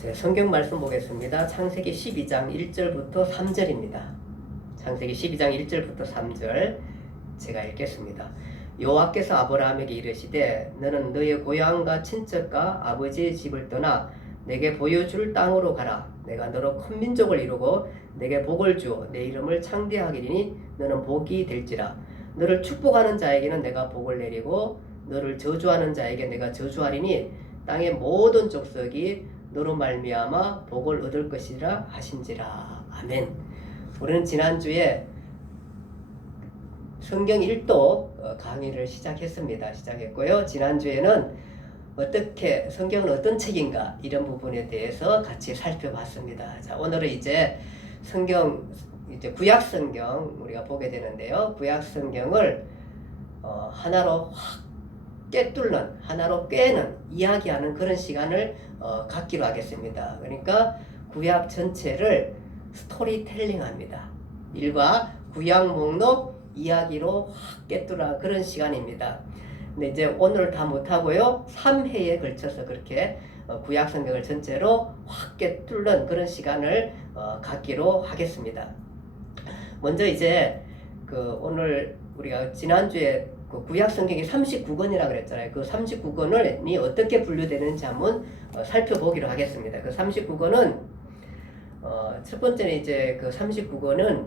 제 성경 말씀 보겠습니다. 창세기 12장 1절부터 3절입니다. 창세기 12장 1절부터 3절 제가 읽겠습니다. 여호와께서 아브라함에게 이르시되 너는 너의 고향과 친척과 아버지의 집을 떠나 내게 보여줄 땅으로 가라. 내가 너로 큰 민족을 이루고 내게 복을 주어 내 이름을 창대하리니 너는 복이 될지라. 너를 축복하는 자에게는 내가 복을 내리고 너를 저주하는 자에게 내가 저주하리니 땅의 모든 족속이 너로 말미암아 복을 얻을 것이라 하신지라. 아멘. 우리는 지난주에 성경 1도 강의를 시작했고요. 지난주에는 어떻게 성경은 어떤 책인가 이런 부분에 대해서 같이 살펴봤습니다. 자, 오늘은 이제 성경 구약 성경 우리가 보게 되는데요. 구약 성경을 하나로 확 꿰뚫는, 하나로 꿰는, 이야기하는 그런 시간을 갖기로 하겠습니다. 그러니까 구약 전체를 스토리텔링 합니다. 일과 구약 목록 이야기로 확 꿰뚫어 그런 시간입니다. 근데 이제 오늘 다 못하고요. 3회에 걸쳐서 그렇게 구약 성경을 전체로 확 꿰뚫는 그런 시간을 갖기로 하겠습니다. 먼저 이제 오늘 우리가 지난주에 구약 성경이 39권이라고 그랬잖아요. 그 39권이 어떻게 분류되는지 한번 살펴보기로 하겠습니다. 그 39권은 첫 번째는 이제 그 39권은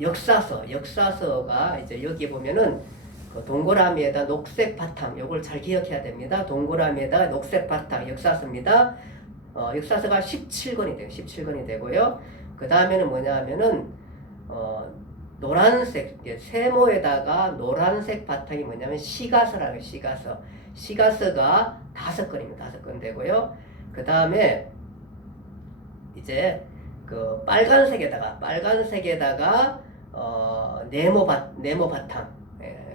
역사서가 이제 여기 보면은 그 동그라미에다 녹색 바탕, 요걸 잘 기억해야 됩니다. 동그라미에다 녹색 바탕 역사서입니다. 역사서가 17권이 돼요. 17권이 되고요. 그 다음에는 뭐냐 하면은 노란색, 세모에다가 노란색 바탕이 뭐냐면 시가서라는 시가서. 시가서가 5건입니다. 5건 되고요. 그 다음에 이제 그 빨간색에다가 네모 바탕.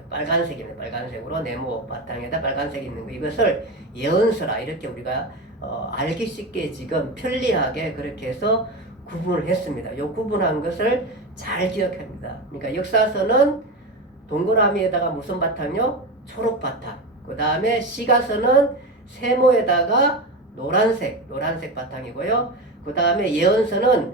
빨간색입니다. 빨간색으로 네모 바탕에다 빨간색이 있는 거. 이것을 예언서라 이렇게 우리가 알기 쉽게 지금 편리하게 그렇게 해서 구분을 했습니다. 요 구분한 것을 잘 기억합니다. 그러니까 역사서는 동그라미에다가 무슨 바탕이요? 초록 바탕. 그 다음에 시가서는 세모에다가 노란색 바탕이고요. 그 다음에 예언서는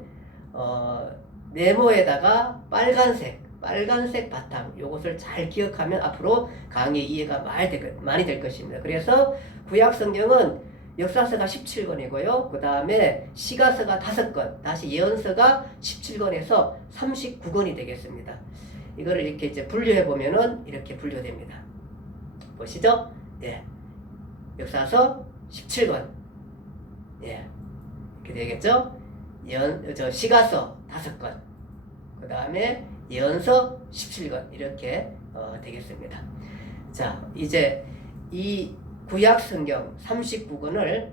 네모에다가 빨간색 바탕. 요것을 잘 기억하면 앞으로 강의 이해가 많이 될 것입니다. 그래서 구약 성경은 역사서가 17권이고요. 그 다음에 시가서가 5권, 다시 예언서가 17권에서 39권이 되겠습니다. 이거를 이렇게 이제 분류해 보면은 이렇게 분류됩니다. 보시죠? 예. 역사서 17권. 예. 이렇게 되겠죠? 시가서 5권. 그 다음에 예언서 17권. 이렇게 되겠습니다. 자, 이제 이 구약 성경 39권을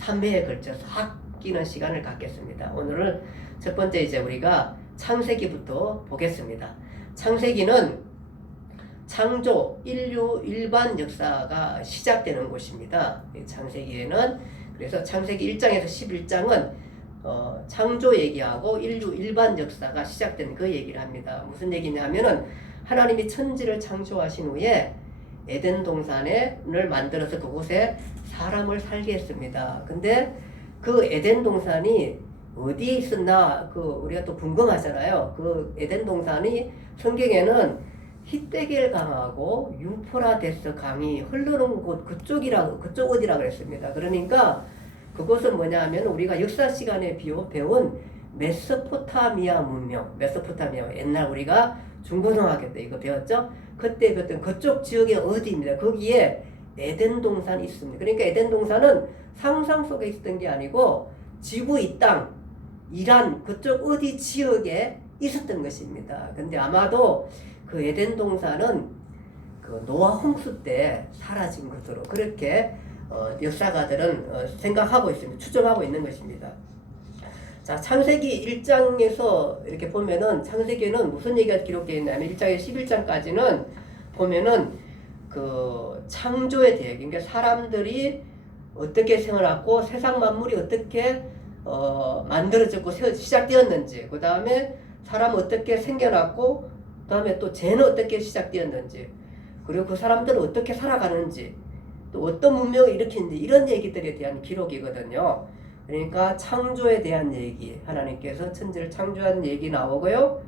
3회에 걸쳐서 아끼는 시간을 갖겠습니다. 오늘은 첫 번째 이제 우리가 창세기부터 보겠습니다. 창세기는 창조, 인류 일반 역사가 시작되는 곳입니다. 창세기에는 그래서 창세기 1장에서 11장은 창조 얘기하고 인류 일반 역사가 시작된 그 얘기를 합니다. 무슨 얘기냐 하면은 하나님이 천지를 창조하신 후에 에덴 동산을 만들어서 그곳에 사람을 살게 했습니다. 근데 그 에덴 동산이 어디 있었나 우리가 또 궁금하잖아요. 그 에덴 동산이 성경에는 히데겔 강하고 유프라데스 강이 흐르는 곳 그쪽 어디라 그랬습니다. 그러니까 그곳은 뭐냐 하면 우리가 역사 시간에 배운 메소포타미아 문명, 옛날 우리가 중고등학교 때 이거 배웠죠? 그때 배웠던 그쪽 지역의 어디입니다. 거기에 에덴 동산이 있습니다. 그러니까 에덴 동산은 상상 속에 있었던 게 아니고 지구 이 땅, 이란 그쪽 어디 지역에 있었던 것입니다. 근데 아마도 그 에덴 동산은 그 노아 홍수 때 사라진 것으로 그렇게 역사가들은 생각하고 있습니다. 추정하고 있는 것입니다. 자, 창세기 1장에서 이렇게 보면은 창세기에는 무슨 얘기가 기록되어 있냐면 1장에서 11장까지는 보면은 그 창조에 대해 그러니까 사람들이 어떻게 생활하고 세상 만물이 어떻게 만들어졌고 시작되었는지 그 다음에 사람은 어떻게 생겨났고 그 다음에 또 죄는 어떻게 시작되었는지 그리고 그 사람들은 어떻게 살아가는지 또 어떤 문명을 일으켰는지 이런 얘기들에 대한 기록이거든요. 그러니까 창조에 대한 얘기, 하나님께서 천지를 창조한 얘기 나오고요.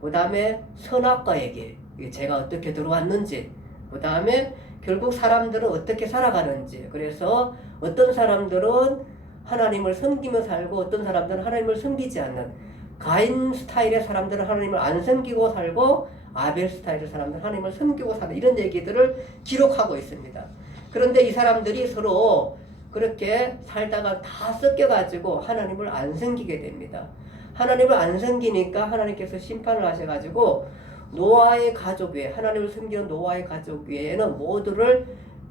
그 다음에 선악과 얘기, 죄가 어떻게 들어왔는지, 그 다음에 결국 사람들은 어떻게 살아가는지, 그래서 어떤 사람들은 하나님을 섬기며 살고 어떤 사람들은 하나님을 섬기지 않는, 가인 스타일의 사람들은 하나님을 안 섬기고 살고 아벨 스타일의 사람들은 하나님을 섬기고 사는 이런 얘기들을 기록하고 있습니다. 그런데 이 사람들이 서로 그렇게 살다가 다 섞여가지고 하나님을 안 섬기게 됩니다. 하나님을 안 섬기니까 하나님께서 심판을 하셔가지고 노아의 가족 외에, 하나님을 섬기는 노아의 가족 외에는 모두를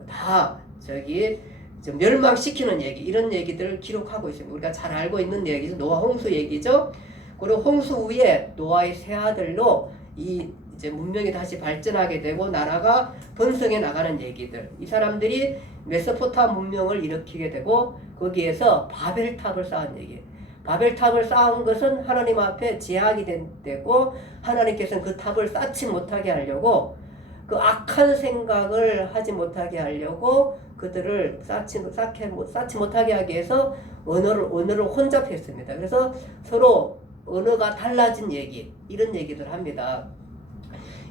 다 멸망시키는 얘기, 이런 얘기들을 기록하고 있습니다. 우리가 잘 알고 있는 얘기죠. 노아 홍수 얘기죠. 그리고 홍수 후에 노아의 세 아들로 이제 문명이 다시 발전하게 되고 나라가 번성해 나가는 얘기들. 이 사람들이 메소포타미아 문명을 일으키게 되고 거기에서 바벨탑을 쌓은 얘기. 바벨탑을 쌓은 것은 하나님 앞에 제약이 됐고 하나님께서는 그 탑을 쌓지 못하게 하려고, 그 악한 생각을 하지 못하게 하려고 그들을 쌓지 못하게 하기 위해서 언어를 혼잡했습니다. 그래서 서로 언어가 달라진 얘기, 이런 얘기들 합니다.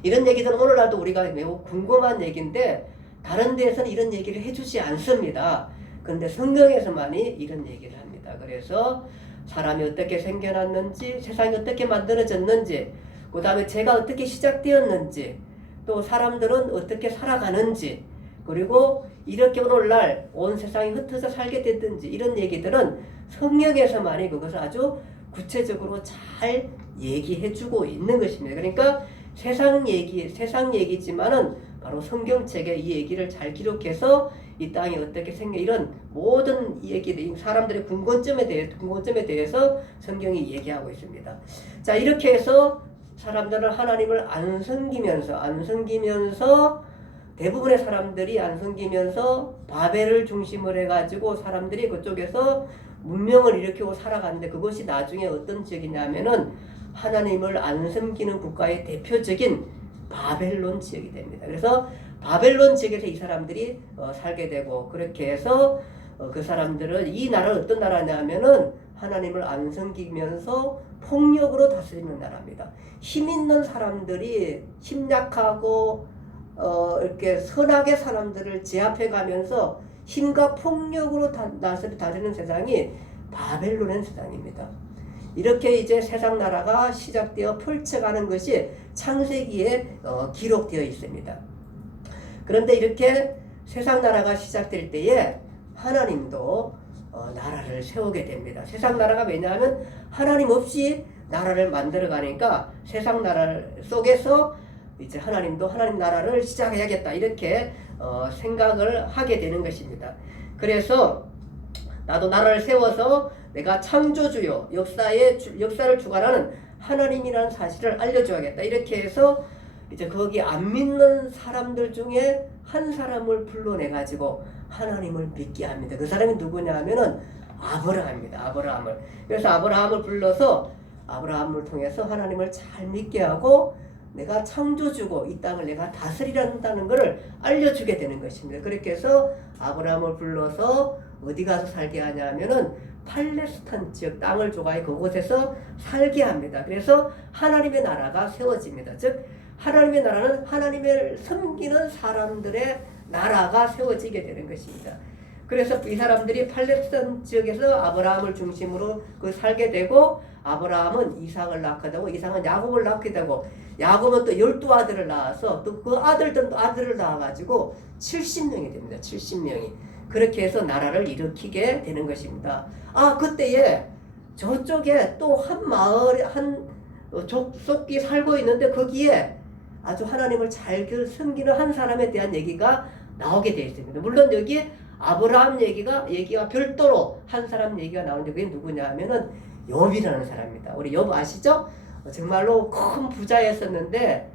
이런 얘기들은 오늘날도 우리가 매우 궁금한 얘기인데 다른 데에서는 이런 얘기를 해주지 않습니다. 그런데 성경에서만이 이런 얘기를 합니다. 그래서 사람이 어떻게 생겨났는지, 세상이 어떻게 만들어졌는지, 그 다음에 죄가 어떻게 시작되었는지, 또 사람들은 어떻게 살아가는지, 그리고 이렇게 오늘날 온 세상이 흩어져 살게 됐든지, 이런 얘기들은 성경에서만이 그것을 아주 구체적으로 잘 얘기해주고 있는 것입니다. 그러니까 세상 얘기지만은 바로 성경책에 이 얘기를 잘 기록해서 이 땅이 어떻게 이런 모든 얘기들, 사람들의 궁금점에 대해서 성경이 얘기하고 있습니다. 자, 이렇게 해서 사람들은 하나님을 안 섬기면서 대부분의 사람들이 안 섬기면서 바벨을 중심으로 해가지고 사람들이 그쪽에서 문명을 일으키고 살아갔는데, 그것이 나중에 어떤 지역이냐면은 하나님을 안 섬기는 국가의 대표적인 바벨론 지역이 됩니다. 그래서 바벨론 지역에서 이 사람들이 살게 되고, 그렇게 해서 그 사람들은, 이 나라는 어떤 나라냐면은 하나님을 안 섬기면서 폭력으로 다스리는 나라입니다. 힘 있는 사람들이 힘약하고 이렇게 선악의 사람들을 제압해 가면서 힘과 폭력으로 다스리는 세상이 바벨론의 세상입니다. 이렇게 이제 세상 나라가 시작되어 펼쳐가는 것이 창세기에 기록되어 있습니다. 그런데 이렇게 세상 나라가 시작될 때에 하나님도 나라를 세우게 됩니다. 세상 나라가 왜냐하면 하나님 없이 나라를 만들어 가니까 세상 나라 속에서 이제 하나님도 하나님 나라를 시작해야겠다, 이렇게 생각을 하게 되는 것입니다. 그래서 나도 나라를 세워서 내가 창조주요, 역사를 주관하는 하나님이라는 사실을 알려줘야겠다, 이렇게 해서 이제 거기 안 믿는 사람들 중에 한 사람을 불러내가지고 하나님을 믿게 합니다. 그 사람이 누구냐 하면은 아브라함입니다. 아브라함을. 그래서 아브라함을 불러서 아브라함을 통해서 하나님을 잘 믿게 하고 내가 창조주고 이 땅을 내가 다스리란다는 것을 알려주게 되는 것입니다. 그렇게 해서 아브라함을 불러서 어디 가서 살게 하냐면은 팔레스타인 지역 땅을 줘가지고 그곳에서 살게 합니다. 그래서 하나님의 나라가 세워집니다. 즉 하나님의 나라는 하나님을 섬기는 사람들의 나라가 세워지게 되는 것입니다. 그래서 이 사람들이 팔레스타인 지역에서 아브라함을 중심으로 살게 되고, 아브라함은 이삭을 낳게 되고, 이삭은 야곱을 낳게 되고, 야곱은 또 12아들을 낳아서 또 그 아들들도 아들을 낳아가지고 70명이 됩니다. 70명이. 그렇게 해서 나라를 일으키게 되는 것입니다. 그때에 저쪽에 또 한 마을, 한 족속이 살고 있는데 거기에 아주 하나님을 잘 섬기는 한 사람에 대한 얘기가 나오게 되어 있습니다. 물론 여기에 아브라함 얘기가 별도로 한 사람 얘기가 나오는데 그게 누구냐 하면은 욥이라는 사람입니다. 우리 욥 아시죠? 정말로 큰 부자였었는데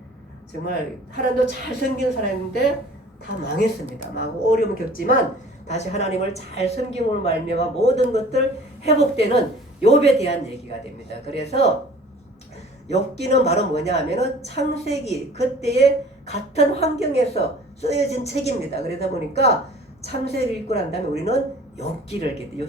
정말 하나님도 잘 섬기는 사람인데 다 망했습니다. 망하고 어려움을 겪지만 다시 하나님을 잘 섬김으로 말미암아 모든 것들 회복되는 욥에 대한 얘기가 됩니다. 그래서 욥기는 바로 뭐냐 하면은 창세기 그때의 같은 환경에서 쓰여진 책입니다. 그러다 보니까 창세기를 읽고 난 다음에 우리는 욥기를 읽게 돼요.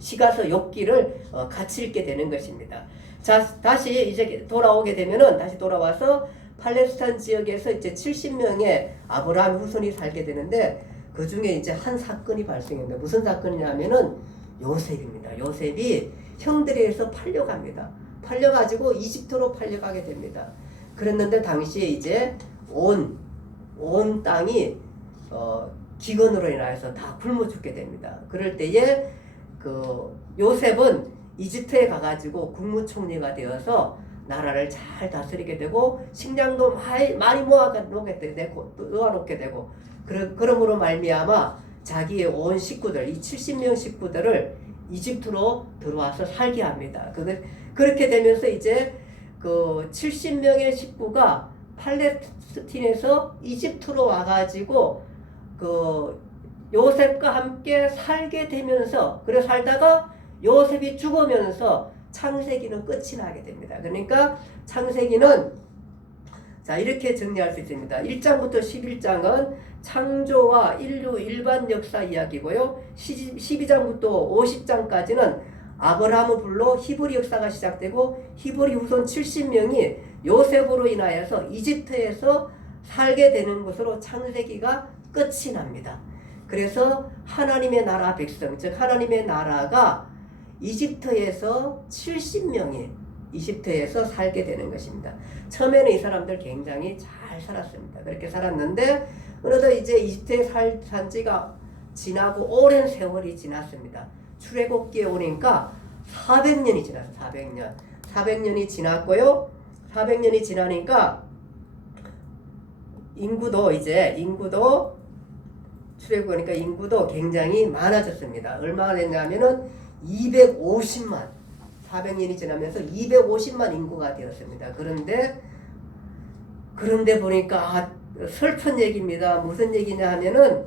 시가서 욥기를 같이 읽게 되는 것입니다. 자, 다시 이제 돌아오게 되면은 다시 돌아와서 팔레스타인 지역에서 이제 70명의 아브라함 후손이 살게 되는데 그 중에 이제 한 사건이 발생합니다. 무슨 사건이냐면은 요셉입니다. 요셉이 형들에 의해서 팔려갑니다. 팔려가지고 이집트로 팔려가게 됩니다. 그랬는데 당시에 이제 온 땅이 기근으로 인하여서 다 굶어 죽게 됩니다. 그럴 때에 그 요셉은 이집트에 가가지고 국무총리가 되어서 나라를 잘 다스리게 되고 식량도 많이 모아놓게 되고 그러므로 말미암아 자기의 온 식구들, 이 70명 식구들을 이집트로 들어와서 살게 합니다. 그렇게 되면서 이제 그 70명의 식구가 팔레스틴에서 이집트로 와가지고 그 요셉과 함께 살게 되면서 그래 살다가 요셉이 죽으면서 창세기는 끝이 나게 됩니다. 그러니까 창세기는 자 이렇게 정리할 수 있습니다. 1장부터 11장은 창조와 인류 일반 역사 이야기고요. 12장부터 50장까지는 아브라함을 불러 히브리 역사가 시작되고 히브리 후손 70명이 요셉으로 인하여서 이집트에서 살게 되는 것으로 창세기가 끝이 납니다. 그래서 하나님의 나라 백성, 즉 하나님의 나라가 이집트에서 70명이 이집트에서 살게 되는 것입니다. 처음에는 이 사람들 굉장히 잘 살았습니다. 그렇게 살았는데 어느덧 이제 이집트에 산 지가 지나고 오랜 세월이 지났습니다. 출애굽기에 오니까 400년이 지났어요. 400년. 400년이 지났고요. 400년이 지나니까 인구도 출애굽 오니까 인구도 굉장히 많아졌습니다. 얼마나 됐냐면은 250만 400년이 지나면서 250만 인구가 되었습니다. 그런데 보니까 슬픈 얘기입니다. 무슨 얘기냐 하면은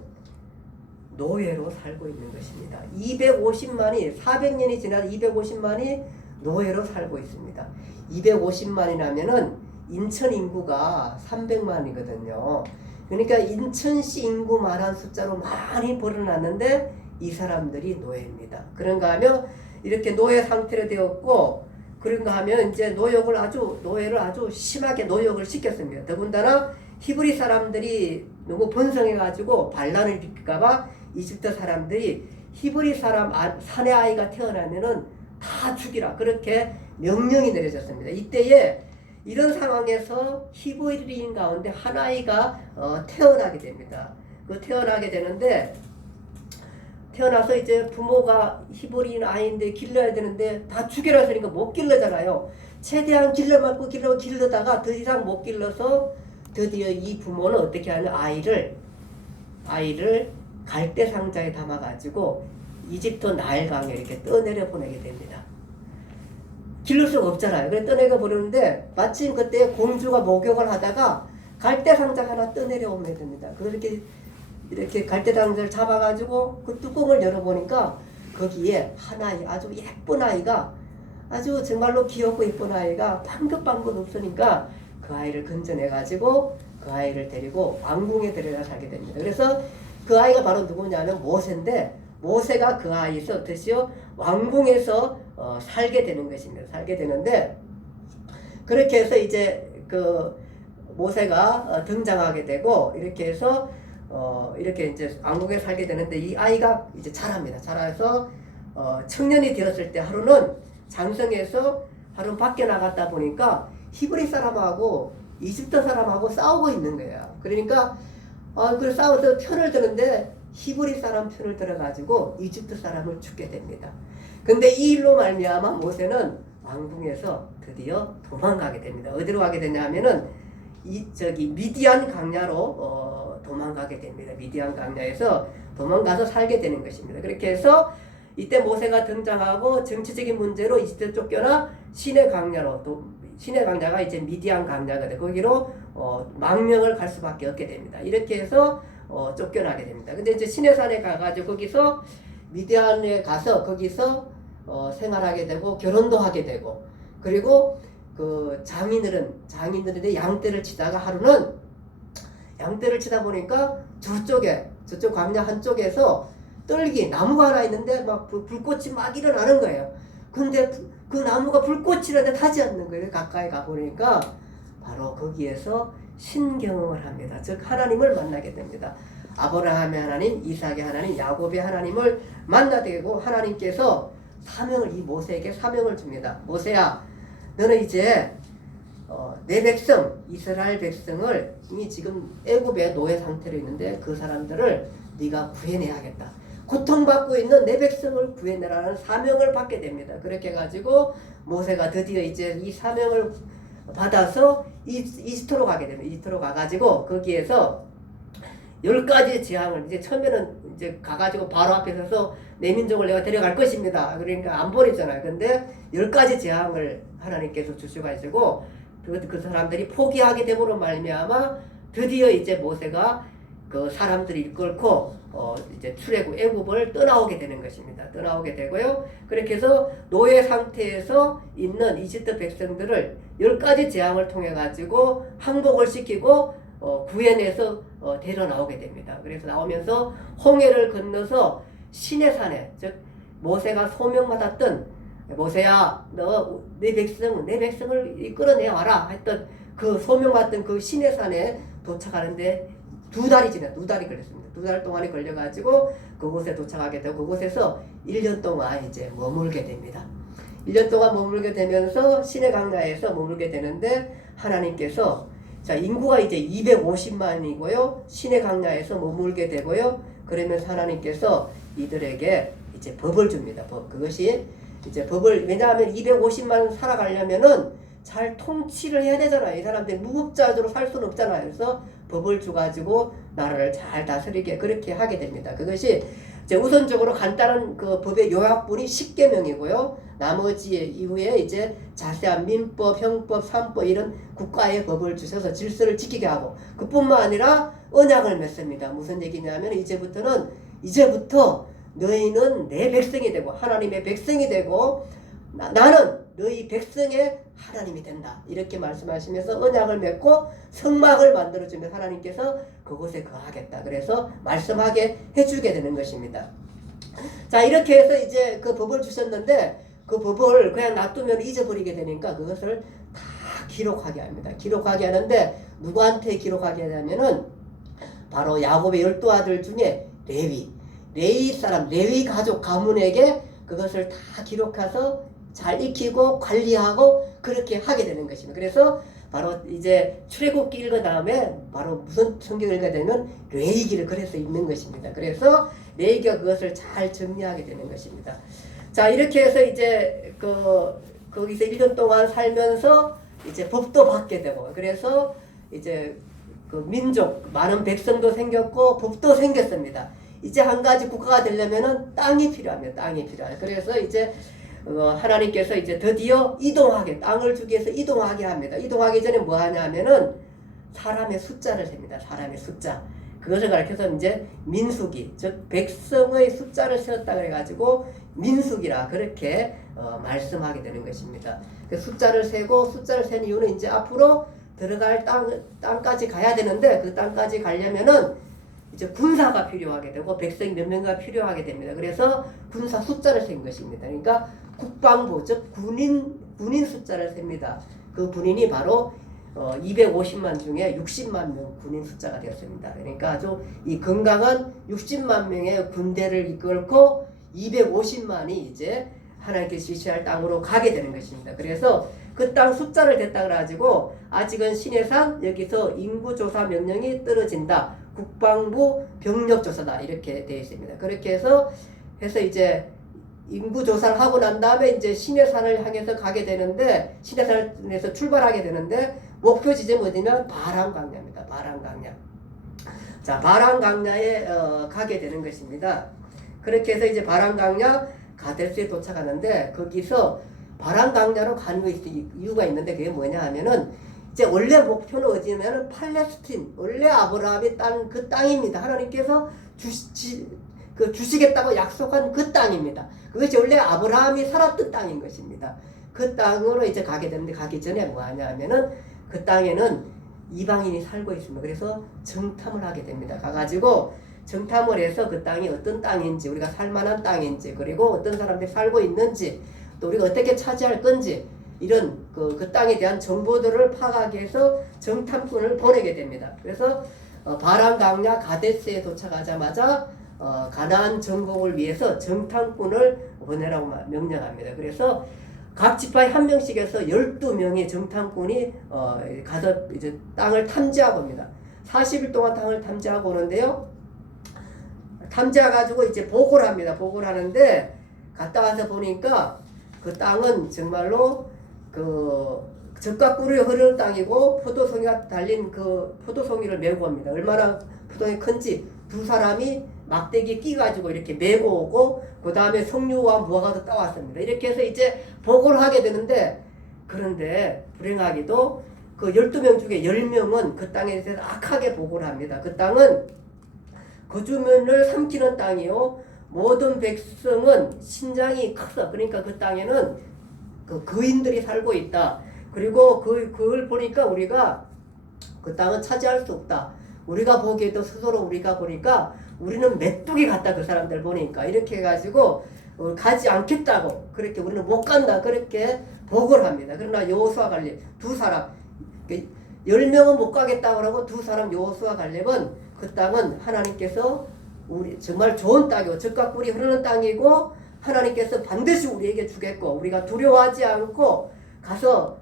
노예로 살고 있는 것입니다. 250만이 400년이 지나서 250만이 노예로 살고 있습니다. 250만이라면은 인천 인구가 300만이거든요. 그러니까 인천시 인구만한 숫자로 많이 벌어놨는데 이 사람들이 노예입니다. 그런가 하면 이렇게 노예 상태로 되었고 그런가 하면 이제 노예를 아주 심하게 노역을 시켰습니다. 더군다나 히브리 사람들이 너무 번성해가지고 반란을 일으킬까봐 이집트 사람들이 히브리 사람 사내 아이가 태어나면은 다 죽이라 그렇게 명령이 내려졌습니다. 이때에 이런 상황에서 히브리인 가운데 한 아이가 태어나게 됩니다. 태어나게 되는데 태어나서 이제 부모가 히브리인 아이인데 길러야 되는데 다 죽이라 했으니까 못 길러잖아요. 최대한 길러다가 더 이상 못 길러서 드디어 이 부모는 어떻게 하냐 아이를 갈대 상자에 담아가지고 이집트 나일강에 이렇게 떠내려 보내게 됩니다. 길를 수가 없잖아요. 그래서 떠내려 보내는데 마침 그때 공주가 목욕을 하다가 갈대 상자가 하나 떠내려 오게 됩니다. 이렇게 갈대 상자를 잡아가지고 그 뚜껑을 열어보니까 거기에 한 아이, 아주 예쁜 아이가 아주 정말로 귀엽고 예쁜 아이가 방긋방긋 없으니까 그 아이를 건져내가지고 그 아이를 데리고 왕궁에 데려다 살게 됩니다. 그래서 그 아이가 바로 누구냐면 모세인데 모세가 그 아이에서 어떠시요? 왕궁에서 살게 되는 것입니다. 살게 되는데 그렇게 해서 이제 그 모세가 등장하게 되고 이렇게 해서 이렇게 이제 왕국에 살게 되는데 이 아이가 이제 자랍니다. 자라서 청년이 되었을 때 하루는 장성에서 하루 밖에 나갔다 보니까 히브리 사람하고 이집트 사람하고 싸우고 있는 거예요. 그러니까 그래서 싸워서 편을 드는데 히브리 사람 편을 들어가지고 이집트 사람을 죽게 됩니다. 근데 이 일로 말미암아 모세는 왕궁에서 드디어 도망가게 됩니다. 어디로 가게 되냐면은 미디안 강야로 도망가게 됩니다. 미디안 강야에서 도망가서 살게 되는 것입니다. 그렇게 해서 이때 모세가 등장하고 정치적인 문제로 이집트 쫓겨나 시내 강야가 이제 미디안 강야거든요. 거기로 망명을 갈 수밖에 없게 됩니다. 이렇게 해서 쫓겨나게 됩니다. 근데 이제 시내산에 가가지고 거기서 미디안에 가서 거기서 생활하게 되고 결혼도 하게 되고 그리고 그 장인들은 양떼를 치다가 하루는 양떼를 치다 보니까 저쪽에 저쪽 광야 한쪽에서 떨기 나무가 하나 있는데 막 불꽃이 막 일어나는 거예요. 근데 그 나무가 불꽃이 일어나는데 타지 않는 거예요. 가까이 가보니까 바로 거기에서 신경험을 합니다. 즉 하나님을 만나게 됩니다. 아브라함의 하나님, 이삭의 하나님, 야곱의 하나님을 만나게 되고 하나님께서 사명을 이 모세에게 사명을 줍니다. 모세야, 너는 이제 내 백성 이스라엘 백성을 이미 지금 애굽의 노예 상태로 있는데 그 사람들을 네가 구해내야겠다. 고통받고 있는 내 백성을 구해내라는 사명을 받게 됩니다. 그렇게 해가지고 모세가 드디어 이제 이 사명을 받아서 이집트로 가게 됩니다. 이집트로 가가지고 거기에서 10가지 재앙을 이제 처음에는 이제 가가지고 바로 앞에 서서 내 민족을 내가 데려갈 것입니다. 그러니까 안 버리잖아요. 근데 10가지 재앙을 하나님께서 주셔가지고 그 사람들이 포기하게 됨으로 말미암아 드디어 이제 모세가 그 사람들이 이끌고 이제 출애굽 애굽을 떠나오게 되는 것입니다. 떠나오게 되고요. 그렇게 해서 노예 상태에서 있는 이집트 백성들을 10가지 재앙을 통해 가지고 항복을 시키고 구해내서 데려 나오게 됩니다. 그래서 나오면서 홍해를 건너서 시내산에 즉 모세가 소명받았던 모세야 너 내 백성을 이끌어내 와라 했던 그 소명받던 그 시내산에 도착하는데 2달이 걸렸습니다. 2달 동안이 걸려가지고 그곳에 도착하게 되고 그곳에서 1년 동안 이제 머물게 됩니다. 1년 동안 머물게 되면서 시내 광야에서 머물게 되는데 하나님께서 자 인구가 이제 250만이고요. 시내 광야에서 머물게 되고요. 그러면서 하나님께서 이들에게 이제 법을 줍니다. 그것이 이제 법을 왜냐하면 250만 살아가려면은 잘 통치를 해야 되잖아요. 이 사람들이 무급자주로 살 수는 없잖아요. 그래서 법을 주가지고 나라를 잘 다스리게 그렇게 하게 됩니다. 그것이 이제 우선적으로 간단한 그 법의 요약분이 10계명이고요. 나머지 이후에 이제 자세한 민법, 형법, 산법 이런 국가의 법을 주셔서 질서를 지키게 하고 그뿐만 아니라 언약을 맺습니다. 무슨 얘기냐면 이제부터 너희는 내 백성이 되고 하나님의 백성이 되고 나는 너희 백성의 하나님이 된다. 이렇게 말씀하시면서 언약을 맺고 성막을 만들어주면 하나님께서 그곳에 거하겠다. 그래서 말씀하게 해주게 되는 것입니다. 자 이렇게 해서 이제 그 법을 주셨는데 그 법을 그냥 놔두면 잊어버리게 되니까 그것을 다 기록하게 합니다. 기록하게 하는데 누구한테 기록하게 하냐면은 바로 야곱의 12아들 중에 레위 가족 가문에게 그것을 다 기록해서 잘 익히고 관리하고 그렇게 하게 되는 것입니다. 그래서 바로 이제 출애굽기 읽은 다음에 바로 무슨 성경을 읽게 되면 레위기를 그래서 읽는 것입니다. 그래서 레위기가 그것을 잘 정리하게 되는 것입니다. 자 이렇게 해서 이제 거기서 1년 동안 살면서 이제 법도 받게 되고 그래서 이제 그 민족 많은 백성도 생겼고 법도 생겼습니다. 이제 한 가지 국가가 되려면은 땅이 필요합니다. 땅이 필요해요. 그래서 이제 하나님께서 이제 드디어 땅을 주기 위해서 이동하게 합니다. 이동하기 전에 뭐 하냐면은 사람의 숫자를 셉니다. 사람의 숫자. 그것을 가르쳐서 이제 민수기, 즉 백성의 숫자를 세웠다 그래가지고 민수기라 그렇게 말씀하게 되는 것입니다. 그 숫자를 세고 숫자를 센 이유는 이제 앞으로 들어갈 땅까지 가야 되는데 그 땅까지 가려면은 이제 군사가 필요하게 되고 백성이 몇 명가 필요하게 됩니다. 그래서 군사 숫자를 센 것입니다. 그러니까 국방부 즉 군인 숫자를 셉니다. 그 군인이 바로 250만 중에 60만 명 군인 숫자가 되었습니다. 그러니까 아주 이 건강한 60만 명의 군대를 이끌고 250만이 이제 하나님께서 지시할 땅으로 가게 되는 것입니다. 그래서 그 땅 숫자를 댔다 그래가지고 아직은 시내산 여기서 인구조사 명령이 떨어진다. 국방부 병력조사다 이렇게 되어 있습니다. 그렇게 해서 이제 인구조사를 하고 난 다음에 이제 시내산을 향해서 가게 되는데 시내산에서 출발하게 되는데 목표 지점은 어디냐면 바람강야입니다. 바람강야. 자 바람강야에 가게 되는 것입니다. 그렇게 해서 이제 바람강야 가데스에 도착하는데 거기서 바람강야로 가는 이유가 있는데 그게 뭐냐 하면은 이제 원래 목표는 어디냐면 팔레스틴 원래 아브라함이 그 땅입니다. 하나님께서 주시겠다고 약속한 그 땅입니다. 그것이 원래 아브라함이 살았던 땅인 것입니다. 그 땅으로 이제 가게 되는데 가기 전에 뭐 하냐 하면은 그 땅에는 이방인이 살고 있습니다. 그래서 정탐을 하게 됩니다. 가가지고 정탐을 해서 그 땅이 어떤 땅인지, 우리가 살만한 땅인지, 그리고 어떤 사람들이 살고 있는지, 또 우리가 어떻게 차지할 건지, 이런 그 땅에 대한 정보들을 파악하기 위해서 정탐꾼을 보내게 됩니다. 그래서 바람 강야 가데스에 도착하자마자 가나안 정복을 위해서 정탐꾼을 보내라고 명령합니다. 그래서 각 지파에 한 명씩 해서 12명의 정탐꾼이 가서 이제 땅을 탐지하고 옵니다. 40일 동안 땅을 탐지하고 오는데요. 탐지해가지고 이제 보고를 합니다. 보고를 하는데 갔다 와서 보니까 그 땅은 정말로 그 젖과 꿀이 흐르는 땅이고 포도송이가 달린 그 포도송이를 메고 옵니다. 얼마나 포도송이 큰지 두 사람이 막대기에 끼가지고 이렇게 메고 오고 그 다음에 석류와 무화과도 따왔습니다. 이렇게 해서 이제 보고를 하게 되는데, 그런데 불행하게도 그 12명 중에 10명은 그 땅에 대해서 악하게 보고를 합니다. 그 땅은 거주민을 삼키는 땅이요, 모든 백성은 신장이 커서, 그러니까 그 땅에는 그 거인들이 살고 있다. 그리고 그걸 보니까 우리가 그 땅은 차지할 수 없다. 우리가 보기에도 스스로 우리가 보니까 우리는 메뚜기 같다. 그 사람들 보니까 이렇게 해가지고 가지 않겠다고, 그렇게 우리는 못 간다, 그렇게 보고를 합니다. 그러나 여호수아 갈렙 두 사람, 10명은 못 가겠다고 하고 두 사람 여호수아 갈렙은 그 땅은 하나님께서 우리 정말 좋은 땅이고 젖과 꿀이 흐르는 땅이고 하나님께서 반드시 우리에게 주겠고 우리가 두려워하지 않고 가서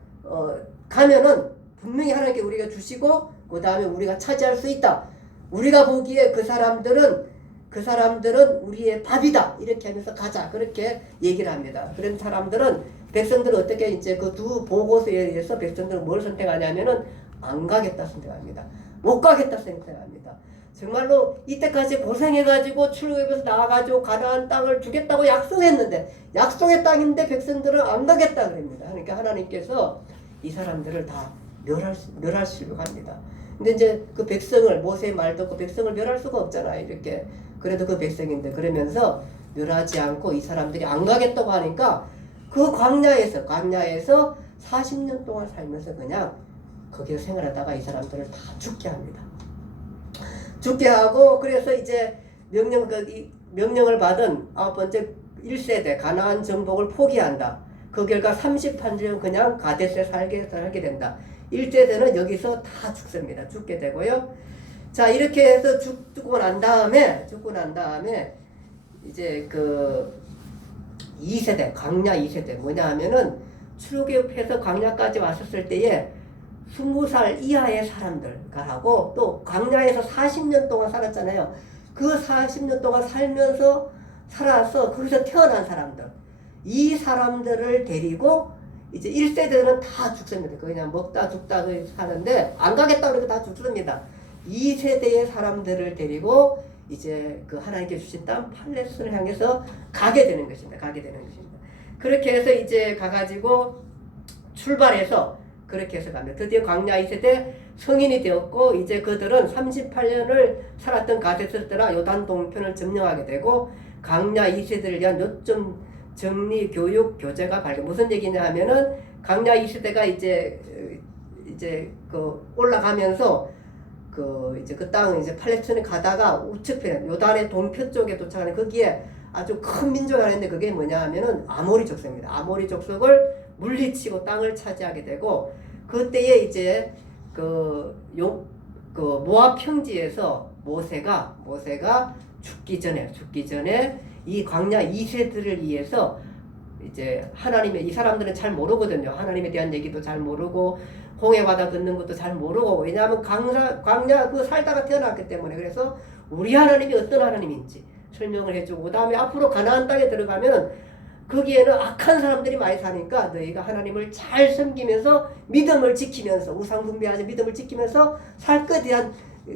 가면은 분명히 하나님께 우리가 주시고 그 다음에 우리가 차지할 수 있다. 우리가 보기에 그 사람들은 우리의 밥이다. 이렇게 하면서 가자. 그렇게 얘기를 합니다. 그런 사람들은, 백성들은 어떻게 이제 그 두 보고서에 의해서 백성들은 뭘 선택하냐면은 안 가겠다 선택합니다. 못 가겠다 선택합니다. 정말로 이때까지 고생해가지고 출애굽에서 나와가지고 가나안 땅을 주겠다고 약속했는데, 약속의 땅인데 백성들은 안 가겠다 그럽니다. 그러니까 하나님께서 이 사람들을 다 멸하시려고 합니다. 근데 이제 그 백성을, 모세의 말 듣고 백성을 멸할 수가 없잖아요. 이렇게. 그래도 그 백성인데, 그러면서 멸하지 않고 이 사람들이 안 가겠다고 하니까 그 광야에서 40년 동안 살면서 그냥 거기서 생활하다가 이 사람들을 다 죽게 합니다. 죽게 하고, 그래서 이제 명령을 받은 9번째 1세대 가나안 정복을 포기한다. 그 결과 38년 그냥 가데스에 살게 된다. 1세대는 여기서 다 죽습니다. 죽게 되고요. 자, 이렇게 해서 죽고 난 다음에 이제 그 2세대, 광야 2세대 뭐냐 하면은 출애굽해서 광야까지 왔었을 때에 20살 이하의 사람들과 하고, 또 광야에서 40년 동안 살았잖아요. 그 40년 동안 살아서 거기서 태어난 사람들, 이 사람들을 데리고 이제 1세대는 다 죽습니다. 그냥 먹다 죽다 사는데 안 가겠다 그러고 다 죽습니다. 2세대의 사람들을 데리고 이제 그 하나님께 주신 땅 팔레스틴을 향해서 가게 되는 것입니다. 그렇게 해서 이제 가가지고 출발해서 그렇게 해서 갑니다. 드디어 광야 2세대 성인이 되었고, 이제 그들은 38년을 살았던 가데스더라 요단 동편을 점령하게 되고, 광야 2세대를 위한 요점 정리 교육 교재가 발견. 무슨 얘기냐 하면은 광야 2세대가 이제 그 올라가면서 이제 그 땅 이제 팔레스틴에 가다가 우측편 요단의 동편 쪽에 도착하는 거기에 아주 큰 민족이 하나 있는데, 그게 뭐냐 하면은 아모리 족속입니다. 아모리 족속을 물리치고 땅을 차지하게 되고, 그때에 이제 모압 평지에서 모세가 죽기 전에 이 광야 2세들을 위해서 이제 하나님의, 이 사람들은 잘 모르거든요. 하나님에 대한 얘기도 잘 모르고 홍해 바다 걷는 것도 잘 모르고, 왜냐하면 광야 그 살다가 태어났기 때문에. 그래서 우리 하나님이 어떤 하나님인지 설명을 해주고, 그 다음에 앞으로 가나안 땅에 들어가면 거기에는 악한 사람들이 많이 사니까 너희가 하나님을 잘 섬기면서 믿음을 지키면서, 우상 숭배하지 믿음을 지키면서 살 것에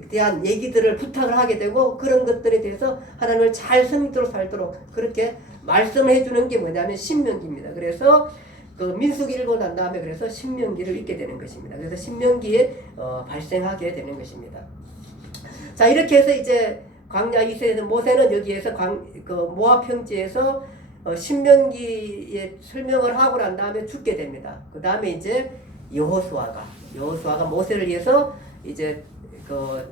대한 얘기들을 부탁을 하게 되고, 그런 것들에 대해서 하나님을 잘 섬기도록 살도록 그렇게 말씀을 해주는 게 뭐냐면 신명기입니다. 그래서 그 민수기 읽고 난 다음에 그래서 신명기를 읽게 되는 것입니다. 그래서 신명기에 발생하게 되는 것입니다. 자, 이렇게 해서 이제 광야 2세대 모세는 여기에서 모압 평지에서 신명기에 설명을 하고 난 다음에 죽게 됩니다. 그 다음에 이제 여호수아가 모세를 위해서 이제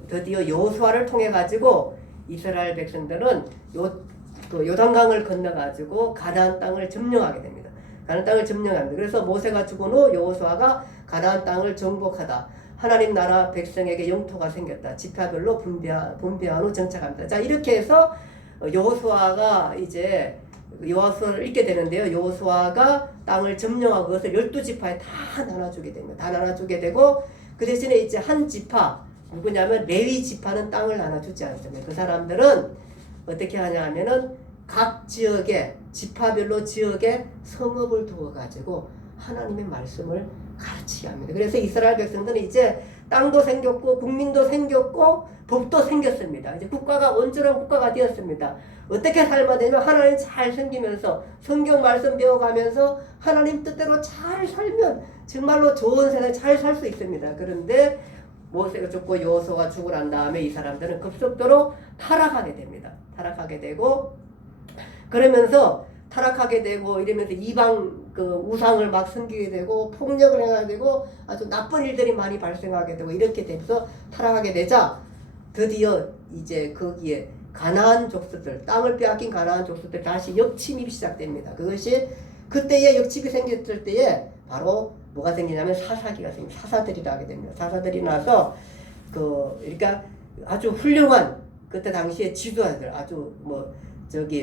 드디어 여호수아를 통해 가지고 이스라엘 백성들은 그 요단강을 건너가지고 가나안 땅을 점령하게 됩니다. 가나안 땅을 점령합니다. 그래서 모세가 죽은 후 여호수아가 가나안 땅을 정복하다. 하나님 나라 백성에게 영토가 생겼다. 지파별로 분배한 후 정착합니다. 자, 이렇게 해서 여호수아가 이제 여호수아를 읽게 되는데요. 여호수아가 땅을 점령하고 그것을 12지파에 다 나눠주게 됩니다. 다 나눠주게 되고 그 대신에 이제 한 지파 누구냐면 레위 지파는 땅을 나눠주지 않습니다. 그 사람들은 어떻게 하냐 하면은 각 지역에 지파별로 지역에 성읍을 두어가지고 하나님의 말씀을 가르치게 합니다. 그래서 이스라엘 백성들은 이제 땅도 생겼고 국민도 생겼고 법도 생겼습니다. 이제 국가가 온전한 국가가 되었습니다. 어떻게 살면 되면 하나님 잘 섬기면서 성경 말씀 배워가면서 하나님 뜻대로 잘 살면 정말로 좋은 세상 잘 살 수 있습니다. 그런데 모세가 죽고 여호수아가 죽고 난 다음에 이 사람들은 급속도로 타락하게 됩니다. 타락하게 되고 그러면서 타락하게 되고 이러면서 이방 그 우상을 막 섬기게 되고 폭력을 행하게 되고 아주 나쁜 일들이 많이 발생하게 되고 이렇게 되면서 타락하게 되자 드디어 이제 거기에 가나안 족속들 땅을 빼앗긴 가나안 족속들 다시 역침입이 시작됩니다. 그것이 그때에 역침이 생겼을 때에 바로 뭐가 생기냐면 사사기가 생깁니다. 사사들이 나게 됩니다. 사사들이 나서 그러니까 아주 훌륭한 그때 당시에 지도자들 아주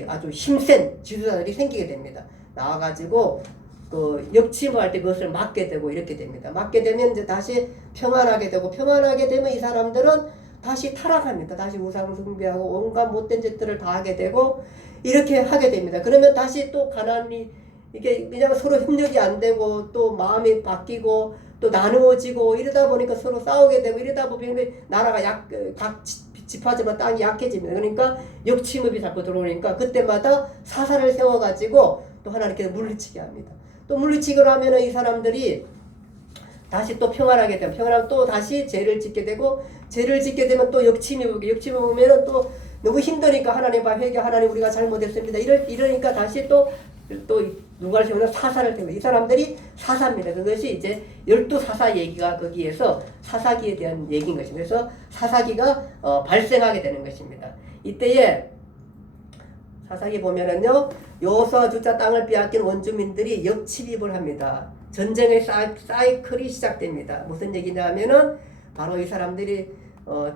아주 힘센 지도자들이 생기게 됩니다. 나와가지고 그 역침을 할 때 그것을 막게 되고 이렇게 됩니다. 막게 되면 이제 다시 평안하게 되고 평안하게 되면 이 사람들은 다시 타락합니다. 다시 우상 숭배하고 온갖 못된 짓들을 다 하게 되고 이렇게 하게 됩니다. 그러면 다시 또 가나안이 이게 그냥 서로 협력이 안 되고 또 마음이 바뀌고 또 나누어지고 이러다 보니까 서로 싸우게 되고 이러다 보면 나라가 각 지파지만 땅이 약해집니다. 그러니까 역침입이 자꾸 들어오니까 그때마다 사사를 세워가지고 또 하나님께서 물리치게 합니다. 또 물리치고 나면은 이 사람들이 다시 또 평안하게 되면 평안하면 또 다시 죄를 짓게 되고 죄를 짓게 되면 또 역침이 오면은 또 너무 힘드니까 하나님 앞에 회개 하나님 우리가 잘못했습니다. 이러니까 다시 또 누가를 세우면 사사를 세우고 이 사람들이 사사입니다. 그것이 이제 12사사 얘기가 거기에서 사사기에 대한 얘기인 것입니다. 그래서 사사기가 발생하게 되는 것입니다. 이때에 사사기 보면은요 여호수아 주자 땅을 빼앗긴 원주민들이 역침입을 합니다. 전쟁의 사이클이 시작됩니다. 무슨 얘기냐 하면은 바로 이 사람들이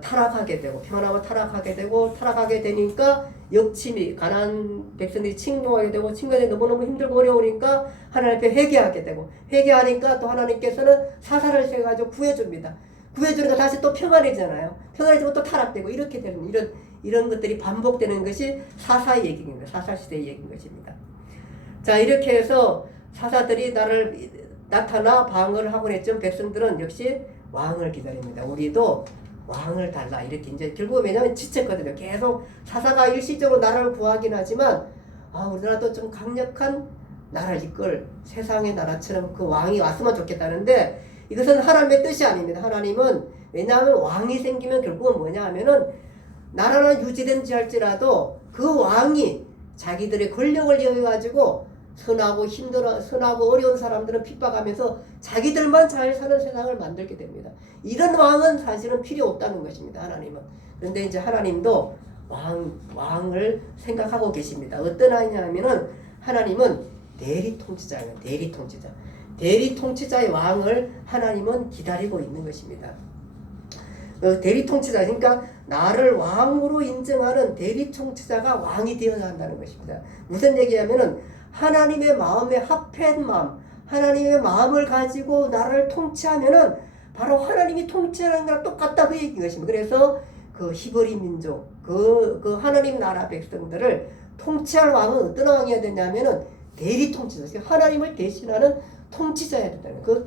타락하게 되고 평안하고 타락하게 되니까 역침이 가나안 백성들이 침공하게 되고 침공이 너무너무 힘들고 어려우니까 하나님 앞에 회개하게 되고 회개하니까 또 하나님께서는 사사를 세워가지고 구해줍니다. 구해주니까 다시 또 평안해지잖아요. 평안해지면 또 타락되고 이렇게 되는 이런 것들이 반복되는 것이 사사의 얘기입니다. 사사시대의 얘기인 것입니다. 자 이렇게 해서 사사들이 나타나 방어를 하곤 했지만 백성들은 역시 왕을 기다립니다. 우리도 왕을 달라 이렇게 이제 결국 왜냐하면 지쳤거든요. 계속 사사가 일시적으로 나라를 구하긴 하지만 우리나라도 좀 강력한 나라를 이끌 세상의 나라처럼 그 왕이 왔으면 좋겠다는데 이것은 하나님의 뜻이 아닙니다. 하나님은 왜냐하면 왕이 생기면 결국은 뭐냐 하면은 나라는 유지된지 할지라도 그 왕이 자기들의 권력을 이용해가지고 선하고 어려운 사람들은 핍박하면서 자기들만 잘 사는 세상을 만들게 됩니다. 이런 왕은 사실은 필요 없다는 것입니다. 하나님은. 그런데 이제 하나님도 왕을 생각하고 계십니다. 어떤 왕이냐면은 하나님은 대리 통치자예요. 대리 통치자의 왕을 하나님은 기다리고 있는 것입니다. 대리 통치자, 그러니까 나를 왕으로 인정하는 대리 통치자가 왕이 되어야 한다는 것입니다. 무슨 얘기냐면은 하나님의 마음에 합한 마음, 하나님의 마음을 가지고 나라를 통치하면은 바로 하나님이 통치하는 거랑 똑같다 그 얘기인 것입니다. 그래서 그 히브리 민족, 그 하나님 나라 백성들을 통치할 왕은 어떤 왕이어야 되냐면은 대리 통치자, 하나님을 대신하는 통치자여야 된다는 거예요.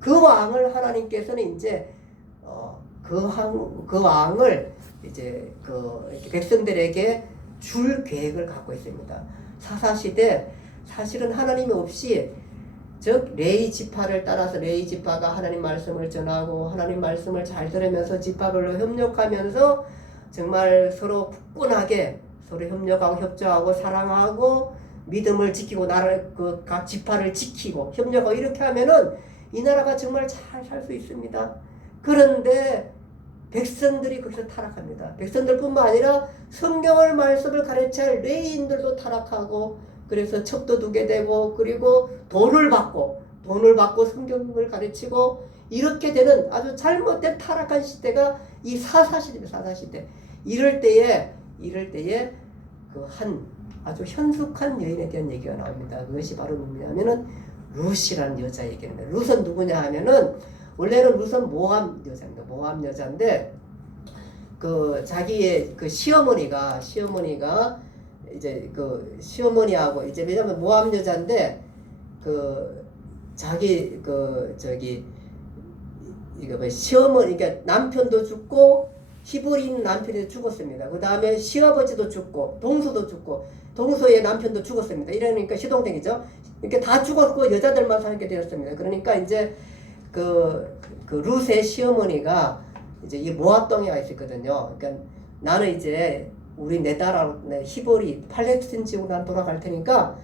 그 왕을 하나님께서는 이제 그 왕을 이제 백성들에게 줄 계획을 갖고 있습니다. 사사시대 사실은 하나님이 없이 즉 레위 지파를 따라서 레위 지파가 하나님 말씀을 전하고 하나님 말씀을 잘 들으면서 지파별로 협력하면서 정말 서로 굳건하게 서로 협력하고 협조하고 사랑하고 믿음을 지키고 나라를 각 지파를 지키고 협력하고 이렇게 하면은 이 나라가 정말 잘 살 수 있습니다. 그런데 백성들이 거기서 타락합니다. 백성들뿐만 아니라 성경을 말씀을 가르칠 레위인들도 타락하고 그래서 첩도 두게 되고 그리고 돈을 받고 성경을 가르치고 이렇게 되는 아주 잘못된 타락한 시대가 이 사사시대입니다. 사사시대. 이럴 때에 그 한 아주 현숙한 여인에 대한 얘기가 나옵니다. 그것이 바로 누구냐면은 룻이라는 여자 얘기입니다. 룻은 누구냐 하면은 원래는 룻은 모함 여자입니다. 모함 여자인데 그 자기의 그 시어머니가 이제 그 시어머니하고 이제 왜냐면 모함 여자인데 그 자기 그 저기 이거 뭐 시어머니 그러니까 남편도 죽고 히브리인 남편이 죽었습니다. 그 다음에 시아버지도 죽고 동서도 죽고 동서의 남편도 죽었습니다. 이러니까 시동생이죠. 이렇게 다 죽었고 여자들만 살게 되었습니다. 그러니까 이제 그 룻의 시어머니가 이제 이 모압 땅에 가 있었거든요. 그러니까 나는 이제 우리 내 나라 히브리 팔레스틴 지역으로 난 돌아갈 테니까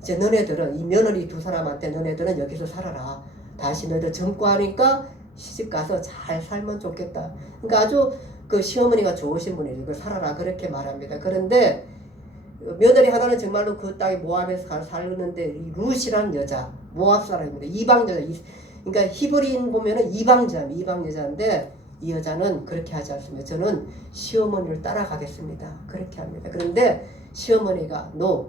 이제 너네들은 이 며느리 두 사람한테 너네들은 여기서 살아라. 다시 너희들 젊고 하니까 시집 가서 잘 살면 좋겠다. 그러니까 아주 그 시어머니가 좋으신 분이죠. 그 살아라 그렇게 말합니다. 그런데 며느리 하나는 정말로 그 땅에 모압에서 살는데 이 룻이라는 여자 모압 사람입니다. 이방 여자. 그러니까 히브리인 보면은 이방 여자인데 이 여자는 그렇게 하지 않습니다. 저는 시어머니를 따라가겠습니다. 그렇게 합니다. 그런데 시어머니가 너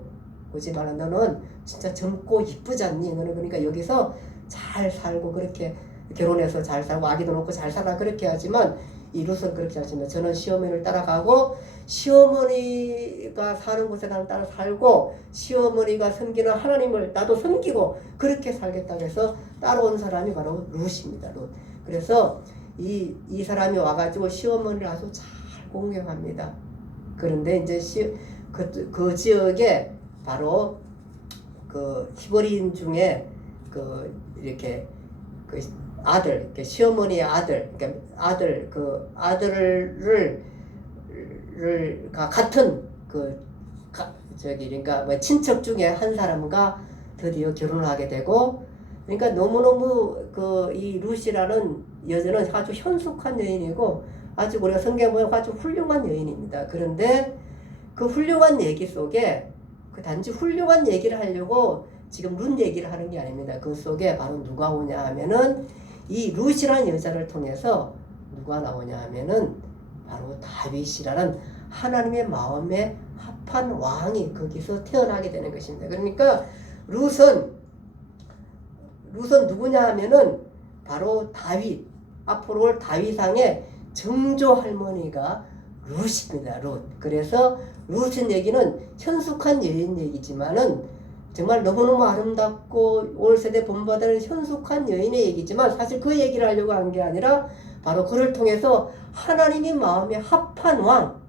오지 마라. 너는 진짜 젊고 이쁘지 않니? 너는 그러니까 여기서 잘 살고 그렇게 결혼해서 잘 살고 아기도 놓고 잘 살아 그렇게 하지만 이 룻은 그렇게 하시면 저는 시어머니를 따라가고 시어머니가 사는 곳에 나는 따라 살고 시어머니가 섬기는 하나님을 나도 섬기고 그렇게 살겠다고 해서 따라온 사람이 바로 룻입니다. 룻. 그래서 이 사람이 와가지고 시어머니를 아주 잘 공경합니다. 그런데 이제 그 지역에 바로 그 히브리인 중에 그 이렇게 그 아들, 그 시어머니의 아들, 그러니까 아들을 같은 그러니까 뭐 친척 중에 한 사람과 드디어 결혼을 하게 되고, 그러니까 너무너무 이 룻이라는 여자는 아주 현숙한 여인이고 아주 우리가 성경 보면 아주 훌륭한 여인입니다. 그런데 그 훌륭한 얘기 속에 그 단지 훌륭한 얘기를 하려고 지금 룻 얘기를 하는 게 아닙니다. 그 속에 바로 누가 오냐 하면은 이 룻이라는 여자를 통해서 누가 나오냐 하면은 바로 다윗이라는 하나님의 마음에 합한 왕이 거기서 태어나게 되는 것입니다. 그러니까 룻은 누구냐 하면은 바로 다윗, 앞으로 올 다윗왕의 정조 할머니가 룻입니다. 룻. 그래서 룻의 얘기는 현숙한 여인 얘기지만은 정말 너무너무 아름답고 올 세대 본받을 현숙한 여인의 얘기지만 사실 그 얘기를 하려고 한 게 아니라 바로 그를 통해서 하나님의 마음에 합한 왕,